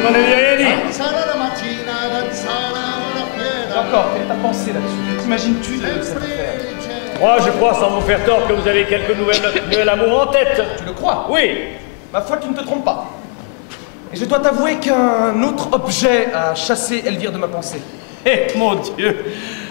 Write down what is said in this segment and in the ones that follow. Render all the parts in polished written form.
ne m'en avez rien dit. Encore, quelle est ta pensée là-dessus? T'imagines-tu de cette affaire? Moi, je crois, sans vous faire tort, que vous avez quelques nouvel amour en tête. Tu le crois? Oui. Ma foi, tu ne te trompes pas. Et je dois t'avouer qu'un autre objet a chassé Elvire de ma pensée. Eh, mon Dieu,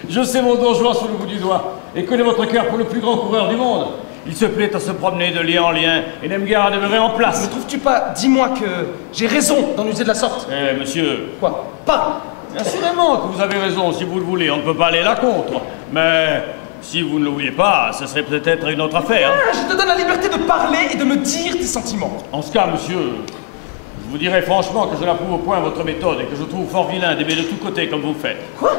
je sais mon don Juan sur le bout du doigt et connais votre cœur pour le plus grand coureur du monde. Il se plaît à se promener de lien en lien et n'aime guère à demeurer en place. Ne trouves-tu pas, dis-moi, que j'ai raison d'en user de la sorte? Eh, monsieur. Quoi? Parle. Assurément que vous avez raison, si vous le voulez, on ne peut pas aller là contre. Mais si vous ne le vouliez pas, ce serait peut-être une autre affaire. Ah, je te donne la liberté de parler et de me dire tes sentiments. En ce cas, monsieur, je vous dirais franchement que je n'approuve au point votre méthode et que je trouve fort vilain d'aimer de tous côtés comme vous faites. Quoi?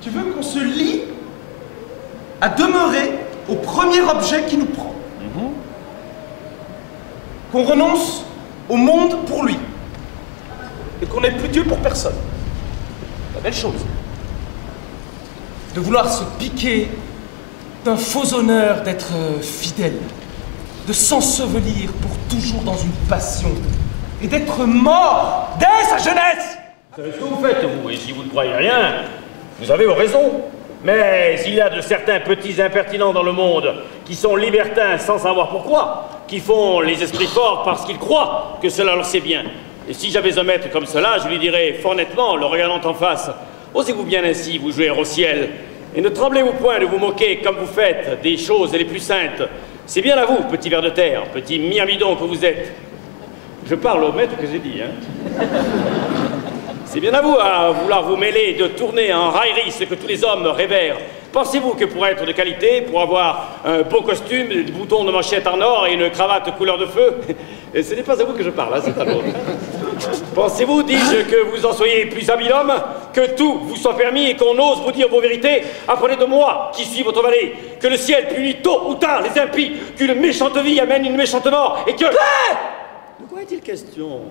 Tu veux qu'on se lie à demeurer au premier objet qui nous prend? Qu'on renonce au monde pour lui et qu'on n'ait plus Dieu pour personne. La belle chose. De vouloir se piquer d'un faux honneur d'être fidèle, de s'ensevelir pour toujours dans une passion et d'être mort dès sa jeunesse. Vous savez ce que vous faites, vous, et si vous ne croyez rien, vous avez raison. Mais il y a de certains petits impertinents dans le monde qui sont libertins sans savoir pourquoi, qui font les esprits forts parce qu'ils croient que cela leur c'est bien. Et si j'avais un maître comme cela, je lui dirais fort nettement, le regardant en face, osez-vous bien ainsi vous jouer au ciel, et ne tremblez-vous point de vous moquer comme vous faites des choses les plus saintes. C'est bien à vous, petit ver de terre, petit myrmidon que vous êtes. Je parle au maître que j'ai dit, hein. C'est bien à vous à vouloir vous mêler de tourner en raillerie ce que tous les hommes révèrent. Pensez-vous que pour être de qualité, pour avoir un beau costume, des boutons de manchette en or et une cravate couleur de feu, et ce n'est pas à vous que je parle, hein, c'est à l'autre. Pensez-vous, dis-je, que vous en soyez plus habile homme, que tout vous soit permis et qu'on ose vous dire vos vérités? Apprenez de moi, qui suis votre valet, que le ciel punit tôt ou tard les impies, qu'une méchante vie amène une méchante mort, et que... De quoi est-il question?